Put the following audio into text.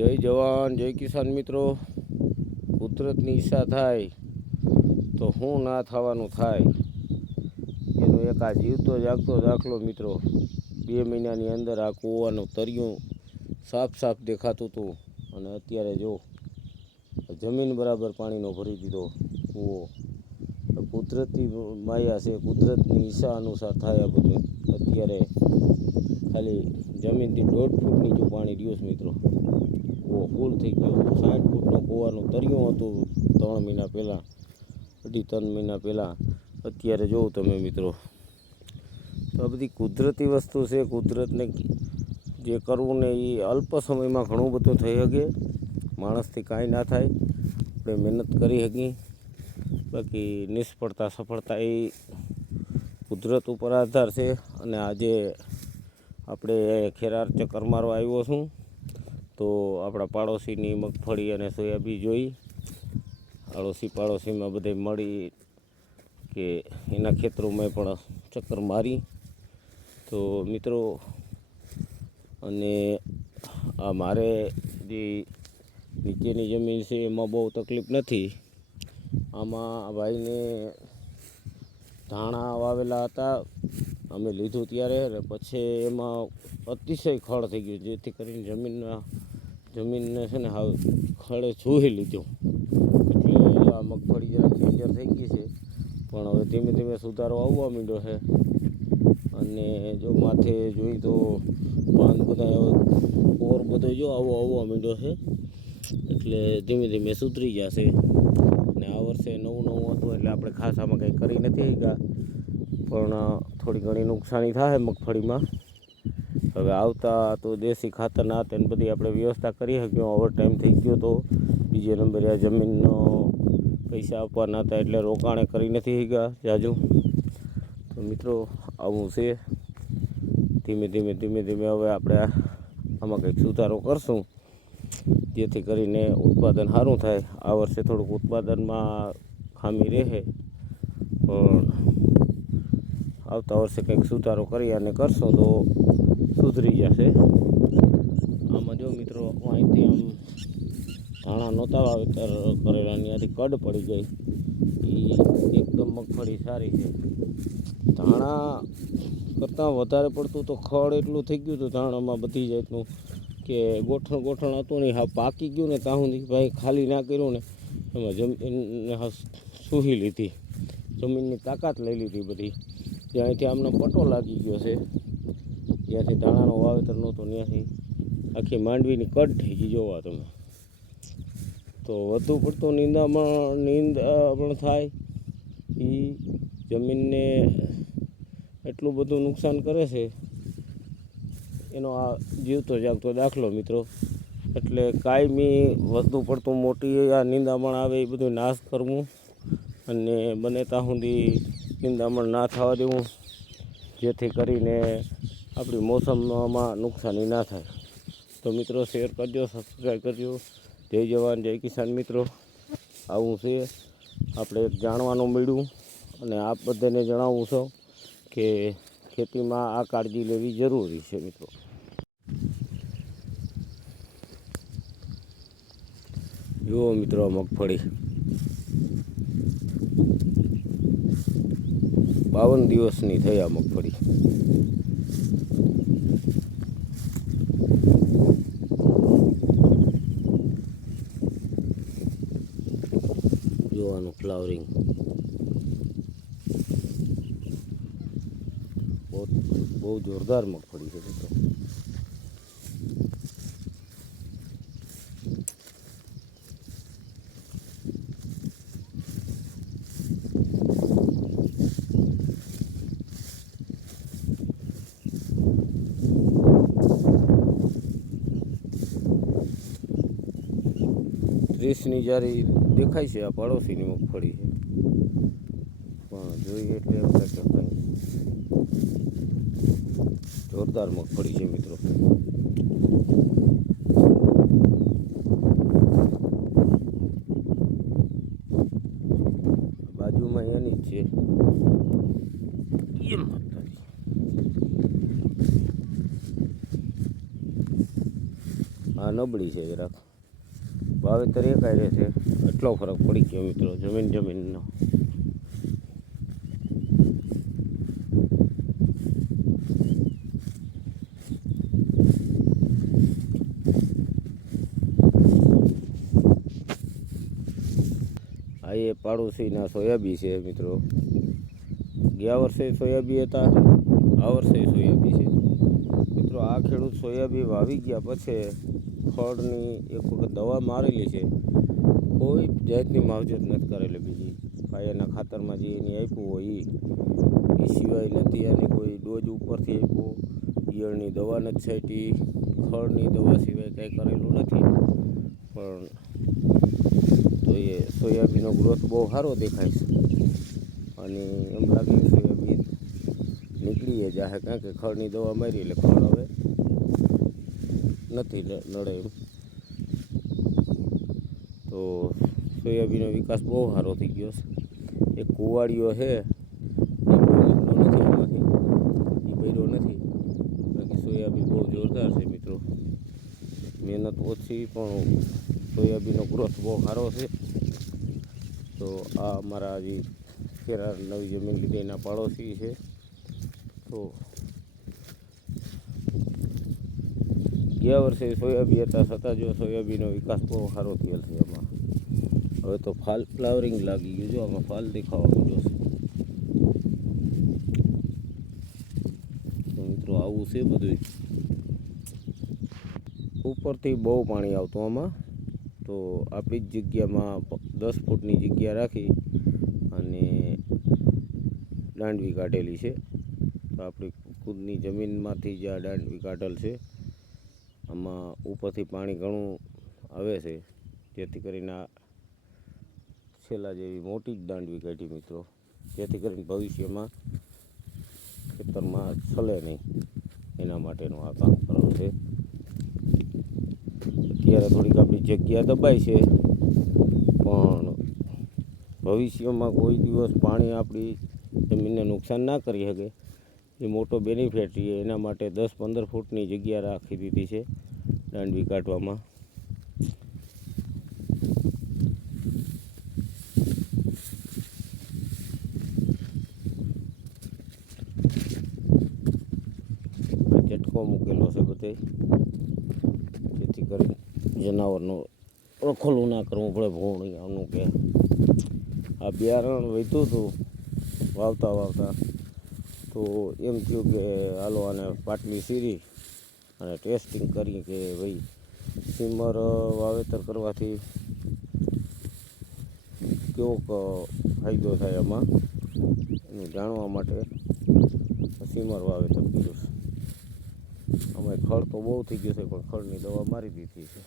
જય જવાન, જય કિસાન મિત્રો. કુદરતની ઈચ્છા થાય તો હું ના થવાનું થાય. એનો એક આ જીવતો જાગતો દાખલો મિત્રો. બે મહિનાની અંદર આ કૂવાનું તર્યું, સાફ સાફ દેખાતું હતું અને અત્યારે જો, જમીન બરાબર પાણીનો ભરી દીધો કૂવો. કુદરતી માયા છે, કુદરતની ઈચ્છા અનુસાર થાય આ બધું. અત્યારે ખાલી જમીનથી દોઢ ફૂટની જો પાણી રહ્યું છે મિત્રો. ફૂલ થઈ ગયો સાઠ ફૂટનો કૂવાનું તર્યું હતું ત્રણ મહિના પહેલાં, અઢી ત્રણ મહિના પહેલાં. અત્યારે જોઉં તમે મિત્રો. તો આ બધી કુદરતી વસ્તુ છે. કુદરતને જે કરવું ને એ અલ્પ સમયમાં ઘણું બધું થઈ શકે માણસથી કાંઈ ના થાય. આપણે મહેનત કરી શકીએ બાકી નિષ્ફળતા, સફળતા એ કુદરત ઉપર આધાર છે. અને આજે આપણે ખેરાર ચક્કર મારવા આવ્યો છું. તો આપણા પાડોશીની મગફળી અને સોયાબી જોઈ. આડોશી પાડોશીમાં બધે મળી કે એના ખેતરોમાં પણ ચક્કર મારી. તો મિત્રો, અને આ મારે જે નીચેની જમીન છે એમાં બહુ તકલીફ નથી. આમાં ભાઈને ધાણા વાવેલા હતા, અમે લીધું ત્યારે પછી એમાં અતિશય ખળ થઈ ગયું, જેથી કરીને જમીનના જમીનને છે ને હાવ ખડે છૂહી લીધો એટલે આ મગફળી જરા ખેંચર થઈ ગઈ છે. પણ હવે ધીમે ધીમે સુધારો આવવા માંડ્યો છે. અને જો માથે જોઈ તો પાન બધા ઓર બધો જો આવો આવવા માંડ્યો છે. એટલે ધીમે ધીમે સુધરી જશે. ને આ વર્ષે નવું નવું હતું એટલે આપણે ખાસ આમાં કંઈ કરી નથી ગયા પણ થોડી ઘણી નુકસાની થાય મગફળીમાં. હવે આવતા તો દેશી ખાતર ના તેને બધી આપણે વ્યવસ્થા કરી શક્યો ઓવર ટાઈમ થઈ ગયો તો બીજે નંબરે આ જમીનનો પૈસા આપવાના હતા એટલે રોકાણે કરી નથી ગયા જાજુ. તો મિત્રો, આવું છે. ધીમે ધીમે ધીમે ધીમે હવે આપણે આમાં કંઈક સુધારો કરશું. જેથી કરીને ઉત્પાદન સારું થાય. આ વર્ષે થોડુંક ઉત્પાદનમાં ખામી રહે. પણ આવતા વર્ષે કંઈક સુધારો કરી અને કરશો તો સુધરી જશે. આમાં જો મિત્રો અહીંથી આમ ધાણા નહોતા વાવેતર કરેલા આથી કડ પડી ગઈ. એ એકદમ મગફળી સારી છે. ધાણા કરતાં વધારે પડતું તો ખડ એટલું થઈ ગયું હતું ધાણામાં બધી જાતનું કે ગોઠણ ગોઠણ હતું ને હા પાકી ગયું ને ત્યાં સુધી ભાઈ ખાલી ના કર્યું ને એમાં જમીન સૂહી લીધી. જમીનની તાકાત લઈ લીધી બધી. જ્યાંથી આમનો પટો લાગી ગયો છે. ત્યાંથી દાણાનો વાવેતર નહોતો, ત્યાંથી આખી માંડવીની કટ થઈ ગઈ, જોવા તમે. તો વધુ પડતું નિંદામણ નિંદામણ થાય એ જમીનને એટલું બધું નુકસાન કરે છે. એનો આ જીવતો જાગતો દાખલો, મિત્રો. એટલે કાયમી વધુ પડતું મોટી આ નિંદામણ આવે, એ બધું નાશ કરવું અને બને ત્યાં સુધી નિંદામણ ના થવા દેવું, જેથી કરીને આપણી મોસમમાં નુકસાની ના થાય. તો મિત્રો, શેર કરજો સબસ્ક્રાઈબ કરજો. જય જવાન, જય કિસાન મિત્રો. આવું છે. આપણે જાણવાનું મળ્યું અને આપ બધાને જણાવું છું કે ખેતીમાં આ કાળજી લેવી જરૂરી છે મિત્રો. જુઓ મિત્રો, મગફળી. બાવન દિવસની થઈ આ મગફળી. જોવાનું ફ્લાવરિંગ. બહુ જોરદાર મગફળી છે ત્રીસની જ્યારે દેખાય છે, આ પાડોશીની મગફળી છે. પણ જોઈએ એટલે એમ કે જોરદાર મગફળી છે મિત્રો. બાજુમાં એની જ છે. એમ માતાજી. નબળી છે જરાક. વાવેતર એકાય રહેશે એટલો ફરક પડી ગયો મિત્રો, જમીન જમીનનો. આ એ પાડોશીના સોયાબી છે મિત્રો. ગયા વર્ષે સોયાબી હતા, આ વર્ષે સોયાબી છે. મિત્રો, આ ખેડૂત સોયાબી વાવી ગયા પછી ખડની એક વખત દવા મારેલી છે. કોઈ જાતની માવજત નથી કરેલી બીજી. પાયાના ખાતરમાં જે એની આપ્યું હોય એ સિવાય નથી અને કોઈ ડોઝ ઉપરથી આપ્યો. ઈયળની દવા નથી છાંટી. ખડની દવા સિવાય કાંઈ કરેલું નથી. પણ તો એ સોયાબીનનો ગ્રોથ બહુ સારો દેખાય છે. અને એમ લાગે સોયાબીન નીકળીએ જાહે કારણ કે ખડની દવા મારી એટલે ખડ હવે નથી નડે એમ તો સોયાબીનનો વિકાસ બહુ સારો થઈ ગયો છે. એક કુવાડીઓ છે, એ બહુ નથી એમાંથી એ ભર્યો નથી. બાકી સોયાબીન બહુ જોરદાર છે મિત્રો. મહેનત ઓછી, પણ સોયાબીનનો ગ્રોથ બહુ સારો છે. તો આ અમારા હજી ફેરા નવી જમીન લીધે એના પાડોશી છે. તો ગયા વર્ષે સોયાબીન હતા, છતાં જો સોયાબીનનો વિકાસ બહુ સારો થયેલ છે એમાં. હવે તો ફાલ ફ્લાવરિંગ લાગી ગયું જો આમાં ફાલ દેખાવા માંડ્યો છે મિત્રો આવું છે બધું ઉપરથી બહુ પાણી આવતું આમાં. તો આપી જ જગ્યામાં દસ ફૂટની જગ્યા રાખી અને દાંડવી કાઢેલી છે. તો આપણી ખુદની જમીનમાંથી જ આ દાંડવી કાઢેલ છે. આમાં ઉપરથી પાણી ઘણું આવે છે. જેથી કરીને આ છેલ્લા જેવી મોટી જ દાંડવી કાઢી મિત્રો. જેથી કરીને ભવિષ્યમાં ખેતરમાં છલે નહીં. એના માટેનું આ કામ કરવું છે. અત્યારે થોડીક આપણી જગ્યા દબાઈ છે. પણ ભવિષ્યમાં કોઈ દિવસ પાણી આપણી જમીનને નુકસાન ના કરી શકે. એ મોટો બેનિફિટ રહે એના માટે દસ પંદર ફૂટની જગ્યા રાખી દીધી છે દાંડવી કાઢવામાં. આ ઝટકો મૂકેલો છે બધે. જેથી કરી જનાવરનું રખોલું ના કરવું પડે ભોણી આનું કે. આ બિયારણ વધ્યું હતું વાવતા વાવતા. તો એમ થયું કે હાલો આને પાટલી સીરી અને ટેસ્ટિંગ કરીએ કે ભાઈ સીમર વાવેતર કરવાથી કેવો ફાયદો થાય એમાં એનું જાણવા માટે સીમર વાવેતર કર્યું છે. અમે ખડ તો બહુ થઈ ગયું છે, પણ ખડની દવા મારી દીધી છે.